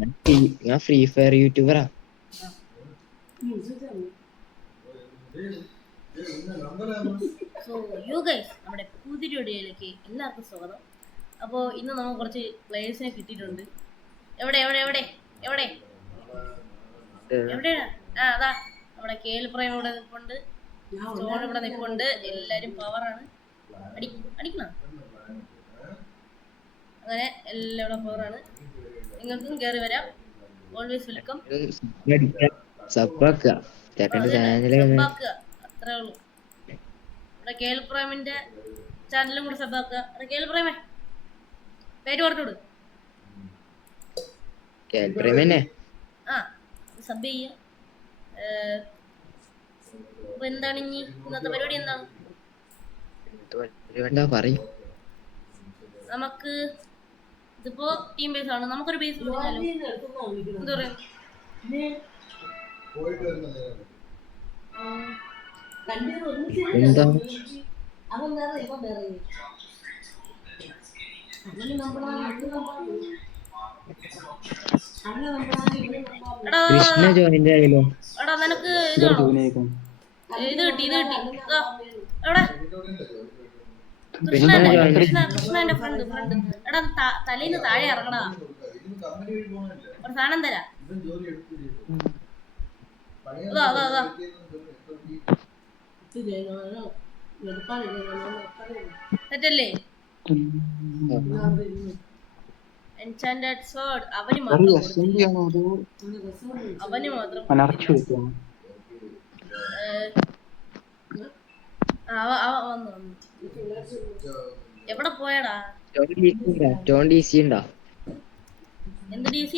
ഞാൻ Free Fire യൂട്യൂബറാ. So you guys, നമ്മുടെ പുതിയ വീഡിയോയിലേക്ക് എല്ലാവർക്കും സ്വാഗതം. അപ്പോൾ ഇന്ന് നമുക്ക് കുറച്ച് പ്ലേയേഴ്സിനെ കിട്ടിയിട്ടുണ്ട്. എവിടെ എവിടെ എവിടെ എവിടെ എവിടെയാ? അതാ നമ്മുടെ കേൽ പ്രൈം ഇവിടെ നിൽപ്പുണ്ട്, സ്റ്റോൺ ഇവിടെ നിൽപ്പുണ്ട്. എല്ലാവരും പവറാണ്. അടിക്കണം. അങ്ങനെ എല്ലാം ഇവിടെ പവറാണ്. നിങ്ങൾക്കും കയറി വരാം. Always welcome. സബ്ബാക്കുക ചേട്ടന്റെ ചാനല് സബ്ബാക്കുക, അത്രേ ഉള്ളൂ. ഇവിടെ കേൽ പ്രൈമിന്റെ ചാനലും കൂടെ സബ്ബാക്കുക. കേൽ പ്രൈമേ പേര് പറഞ്ഞോട്. പ്രേമന്നെ ആ സബ് ചെയ്യ. അപ്പൊ എന്താണ് ഇനി ഇന്നത്തെ പരിപാടി? എന്താണ് പറയും? നമുക്ക് ഇതിപ്പോ ടീം ബേസ് ആണ്. നമുക്കൊരു ബേസ് എന്താ പറയാ, എന്താ കൃഷ്ണ ജോയിന്റ് ആയാലോ? എടാ നിനക്ക് ഇത് കിട്ടി. എവിടെ കൃഷ്ണന്റെ ഫ്രണ്ട്. എടാ തലേന്ന് താഴെ ഇറങ്ങടാ. ഒരു സാധനം തരാ. സെറ്റല്ലേ? എൻചാന്റഡ് സ്വോർഡ്. അവന് മാത്രം വന്നു. എവിടെ പോയടാ? സ്റ്റോൺ DC ഉണ്ടോ? എന്ത് DC?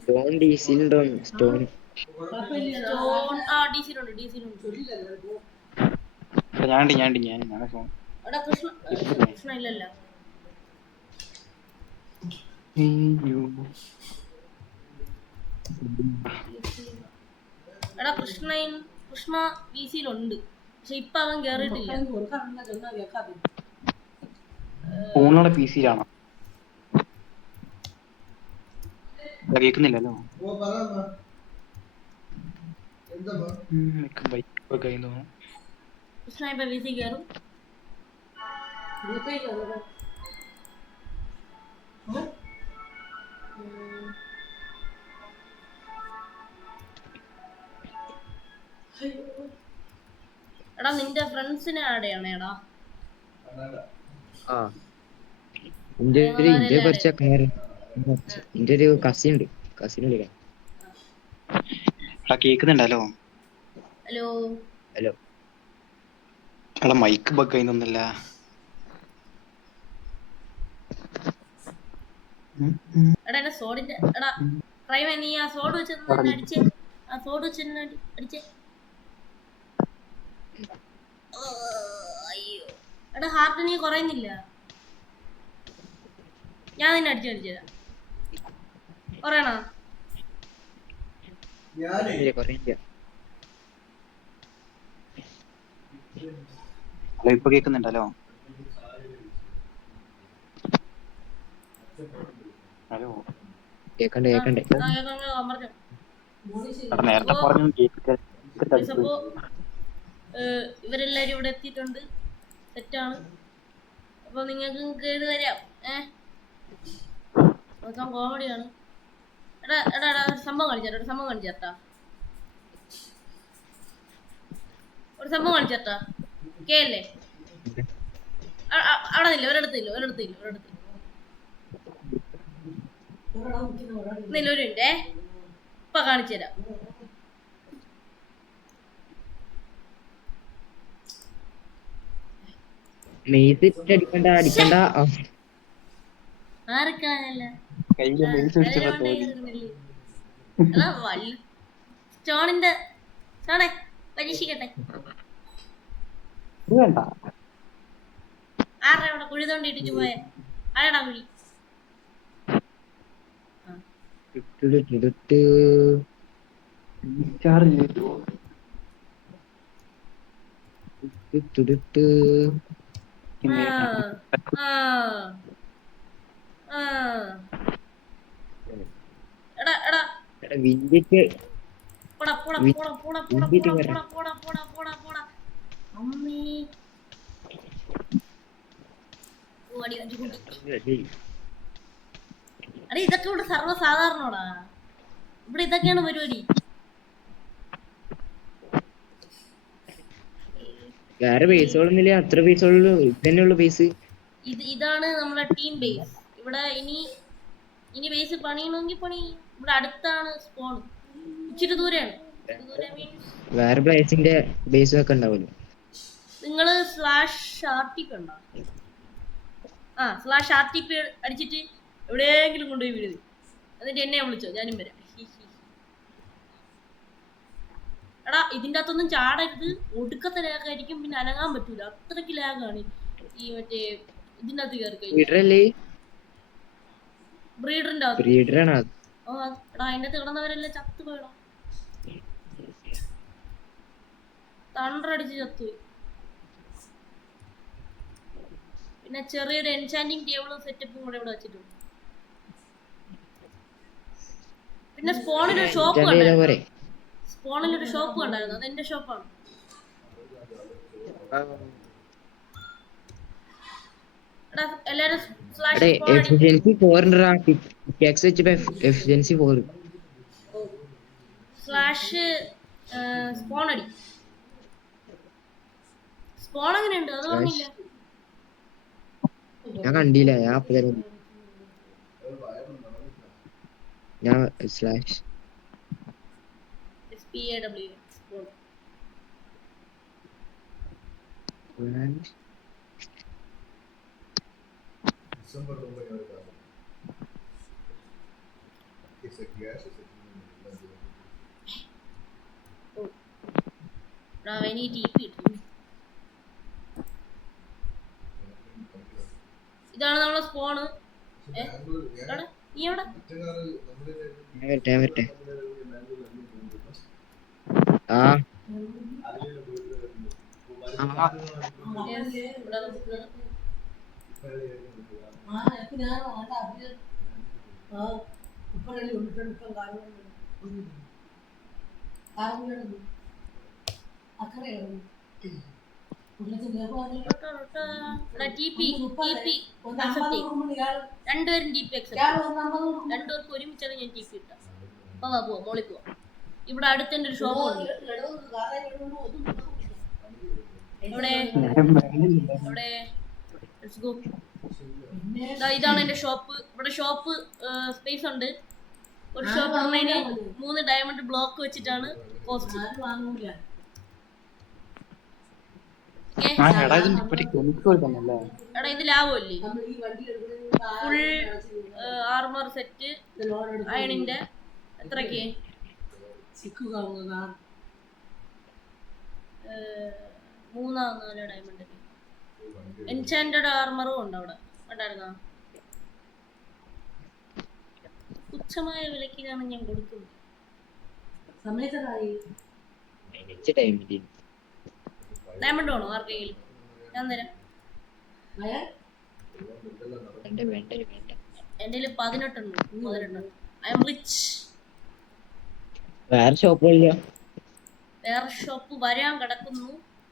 സ്റ്റോൺ DC ഉണ്ടോ? Stone DC ലുണ്ട്. കൃഷ്ണ ഇല്ലല്ലോ. എടാ കൃഷ്ണ DC ലുണ്ട്, പക്ഷെ ഇപ്പൊ അവൻ കേറിയിട്ടില്ല. PC-ലാണോ? കേൾക്കുന്നില്ലല്ലോ. കൃഷ്ണ ഇപ്പൊ PC കേറും. എടാ നിന്റെ ഫ്രണ്ട്സിനെ ആഡ് ചെയ്യണേടാ. എന്റെ ഒരു കസിൻ ഉണ്ട്. കേക്കുന്നുണ്ടല്ലോ. ഹലോ എടാ മൈക്ക് ബഗ് ആയിന്നൊന്നല്ല. എടാ എന്റെ സോഡിന്റെ എടാ പ്രൈമ, നീ ആ സോഡ് വെച്ച് അടിച്ചേ. ആ സോഡ് വെച്ച് അടിച്ചേ. അയ്യോ എടാ ഹാർട്ട് നീ കുറയുന്നില്ല. ഞാൻ നിന്നെ അടിച്ചതാ. കുറയണോ? ഇപ്പൊ കേക്കുന്നുണ്ടല്ലോ. ഹലോ കേക്കണ്ടേ? നേരത്തെ പറഞ്ഞു. ഇവരെല്ലാരും ഇവിടെ എത്തിയിട്ടുണ്ട്. സെറ്റാണ്. അപ്പൊ നിങ്ങൾക്ക് കേറി വരാം. നോക്കാൻ കോമഡിയാണ്. എടാ ഒരു സംഭവം കാണിച്ചാ. ഒരു സംഭവം കാണിച്ചാ. കേ അല്ലേ? അവിടെ നില്ല. ഒരിടത്തില്ല. ഒരു മിനിറ്റ് ഇപ്പൊ കാണിച്ചു തരാം. അടിക്കണ്ട. ആർക്കാണല്ല സ്റ്റോണിന്റെ പരീക്ഷിക്കട്ടെ. ആരുടെ അവിടെ കുഴി തോണ്ടിട്ടിട്ട് പോയെ? ആരാടാ കുഴി? വിൻഡിറ്റ് പോടാ പോടാ പോടാ പോടാ പോടാ വിൻഡിറ്റ് പോടാ വരാം. പോടാ പോടാ പോടാ പോടാ പോടാ അമ്മേ ഓ അടി അഞ്ചു കൂട്ടി അടി ഇതൊക്കെ ഇവിടെ സർവ്വസാധാരണോടാ ഇവിടെ ഇതൊക്കെയാണ് പരിപാടി വേറെ ബേസുകളൊന്നുമില്ല, അത്ര ബേസുള്ളൂ, ഇത് തന്നെയുള്ളു ബേസ്. ഇതാണ് നമ്മുടെ ടീം ബേസ് ഇവിടെ ഇനി ബേസ് പണിയണമെങ്കിൽ പണി ഇവിടെ അടുത്താണ് സ്പോൺ ഇച്ചിരി ദൂരെയാണ് മീൻസ് വേറെ പ്ലേസിന്റെ ബേസ് ഒക്കെ ഉണ്ടാവുമല്ലോ. നിങ്ങള് /RTP ഉണ്ടോ? ആ /RTP അടിച്ചിട്ട് എവിടെയെങ്കിലും കൊണ്ടുപോയി വീഴുത് എന്നിട്ട് എന്നെ വിളിച്ചോ ഞാനും വരാം. എടാ ഇതിൻ്റെ അകത്തൊന്നും ചാടരുത്, ഒടുക്കത്തെ ലാഗായിരിക്കും, പിന്നെ അനങ്ങാൻ പറ്റൂല, അത്രയ്ക്ക് ലാഗാണ് ഈ മറ്റേ ഇതിൻ്റെ അകത്ത് കയറി കഴിഞ്ഞാൽ. ബ്രീഡറിന്റെ അകത്ത് ബ്രീഡറാണ് അത്. എടാ അതിൻ്റെ അകത്ത് കിടന്നവരെല്ലാം ചത്തു പോയടാ, തണ്ടടിച്ച് ചത്തുപോയി. പിന്നെ ചെറിയൊരു എൻചാൻറ്റിങ് ടേബിളും സെറ്റപ്പും കൂടെ ഇവിടെ വെച്ചിട്ടുണ്ട്. പിന്നെ സ്പോണിലൊരു ഷോപ്പ് കണ്ടായിരുന്നു, സ്പോണിലൊരു ഷോപ്പ് കണ്ടായിരുന്നു, അത് എന്റെ ഷോപ്പാണ്. എല്ലാരും എഫിഷ്യൻസി 4 പിക്കാക്സ് വെച്ചിട്ട് എഫിഷ്യൻസി 4 സ്പോൺ അടി. സ്പോൺ എങ്ങനെയുണ്ട് അത് പറഞ്ഞില്ല, ഞാൻ കണ്ടില്ല, ഞാൻ അപ്പൊ തരും ഞാൻ സ്ലാഷ് SPAW സ്പോൺ. ഇതാണ് നമ്മളെ സ്പോണ്. നീ എവിടെ? വരട്ടെ ആ രണ്ടുപേരും TP രണ്ടുപേർക്ക് ഒരുമിച്ചാണ് ഞാൻ TP ഇട്ട. പോവാ മോളിൽ പോവാ. ഇവിടെ അടുത്തെന്റെ ഒരു ഷോപ്പ് ഉണ്ട്. ഇതാണ് എന്റെ ഷോപ്പ്. ഇവിടെ ഷോപ്പ് സ്പേസ് ഉണ്ട്. ഒരു ഷോപ്പ് ഇടുന്നതിന് 3 ഡയമണ്ട് ബ്ലോക്ക് വെച്ചിട്ടാണ് കോസ്റ്റ്. എടാ ഇത് ലാഭമല്ലേ, ഫുൾ ആർമർ സെറ്റ് അയണിന്റെ എത്രക്ക് 3-4 ഡയമണ്ട്. എൻചാൻറ്റഡ് ആർമറും ഉണ്ട് അവിടെ, കണ്ടായിരുന്നോ? തുച്ഛമായ വിലക്കിലാണ് ഞാൻ കൊടുക്കുന്നത്. ഡയമണ്ട് വേണോ ആർക്കെങ്കിലും? ഞാൻ തരാം. എന്റെ 18 ഉണ്ട്. I M rich. വേറെ ഷോപ്പുകളില്ല, വേറെ ഷോപ്പ് വരാൻ കിടക്കുന്നു,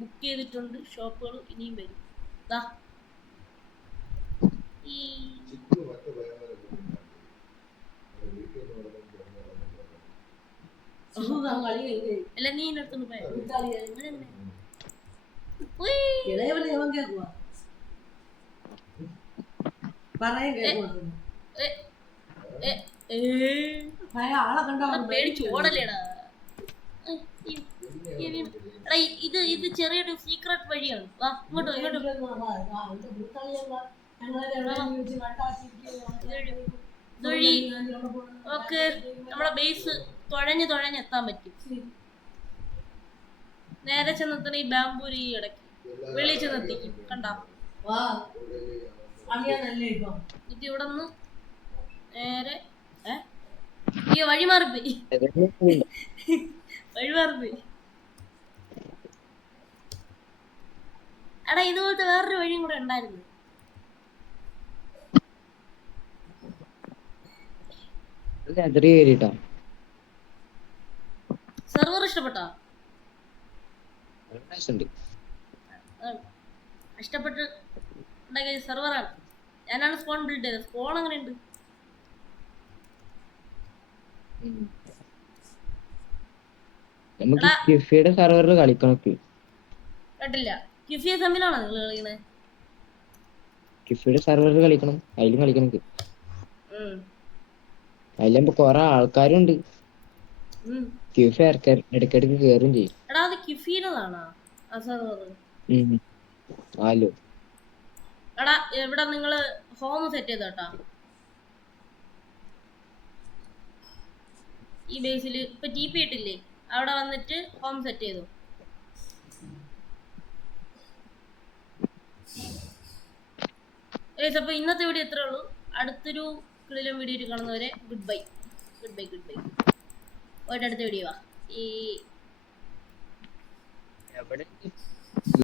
ബുക്ക് ചെയ്തിട്ടുണ്ട്. ഷോപ്പുകൾ ഇനിയും വരും. അല്ല നീ എടുത്തു പേടിച്ചു ഓടല്ലേടാ. ഇത് ചെറിയൊരു സീക്രട്ട് വഴിയാണ്. ഇങ്ങോട്ട് ഓക്കെ. നമ്മുടെ ബേസ് തുഴഞ്ഞ് എത്താൻ പറ്റും. നേരെ ചെന്നെത്തണ ഈ ബാംബൂരി ഇടയ്ക്ക് വെളിയിൽ ചെന്നെത്തിക്കും. കണ്ടാ ഇത് ഇവിടെ നിന്ന് നേരെ വഴി മാറിപ്പോയി. എടാ ഇതുപോലത്തെ വേറൊരു വഴിയും കൂടെ ഉണ്ടായിരുന്നു. കേറിട്ടാ ഇഷ്ടപ്പെട്ടോ? ഉണ്ട്. ഇഷ്ടപ്പെട്ട് ഉണ്ടാക്കിയ സെർവറാണ്. ഞാനാണ് സ്പോൺ ബിൽഡ് ചെയ്തത്. സ്പോൺ എങ്ങനെയുണ്ട്? നമുക്ക് എടാ കിഫിയുടെ സെർവറിൽ കളിക്കണം. കേട്ടില്ല. കിഫിയ തമ്മിലാണോ നിങ്ങൾ കളിക്കണേ? കിഫിയുടെ സെർവറിൽ കളിക്കണം, അതിലും കളിക്കണം. ഉം. അതിലാകുമ്പോ കൊറേ ആൾക്കാരുണ്ട്. ഉം. കിഫി ഇടയ്ക്കിടയ്ക്ക് കേറും ചെയ്യും. എടാ അത് കിഫീനതാണോ ആ സെർവർ? ഹലോ എടാ ഇവിടെ നിങ്ങള് ഹോം സെറ്റ് ചെയ്തോട്ടാ. ഈ ബേസിൽ ഇപ്പൊ ടി പി ഇട്ടില്ലേ, അവിടെ വന്നിട്ട് ഹോം സെറ്റ് ചെയ്തു. അപ്പൊ ഇന്നത്തെ വീഡിയോ എത്രേ ഉള്ളൂ. അടുത്തൊരു കിടിലൻ വീഡിയോ കാണുന്നവരെ good bye. Good bye good bye. പോയിട്ട് അടുത്ത വീഡിയോ വാ. ഈ